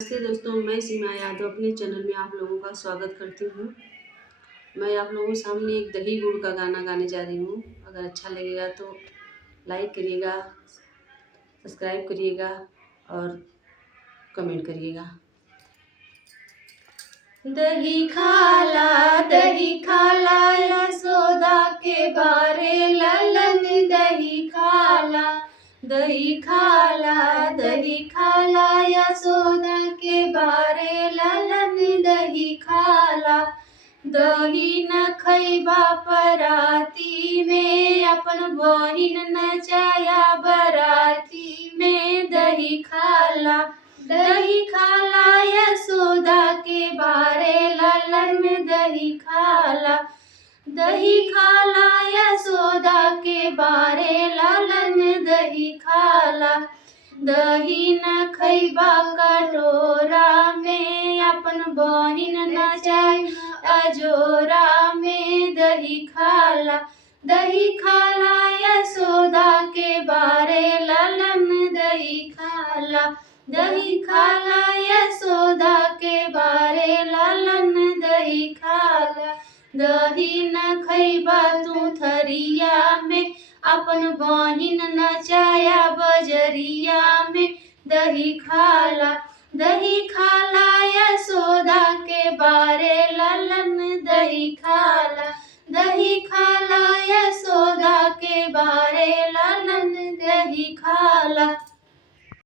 नमस्ते दोस्तों, मैं सीमा यादव अपने चैनल में आप लोगों का स्वागत करती हूँ। मैं आप लोगों के सामने एक दही गुड़ का गाना गाने जा रही हूँ। अगर अच्छा लगेगा तो लाइक करिएगा, सब्सक्राइब करिएगा और कमेंट करिएगा। दही खाला यशोदा के बारे ललन, दही खाला यशोदा के बारे ललन, दही खाला। दही न खैबा पराती में, अपन बहिन नचाया बराती में। दही खाला यशोदा के बारे ललन, दही खाला यशोदा के बारे ललन, दही खाला। दही न खैबा कटोरा में, अपन बहिन नचाई अजोरा में। दही खाला यशोदा के बारे ललन, दही खाला यशोदा के बारे ललन, दही खाला। दही न खैबा तू थरिया में, अपन बहिन नचाया बजरिया में। दही खाला यशोदा के बारे ललन, दही खाला यशोदा के बारे ललन, दही खाला।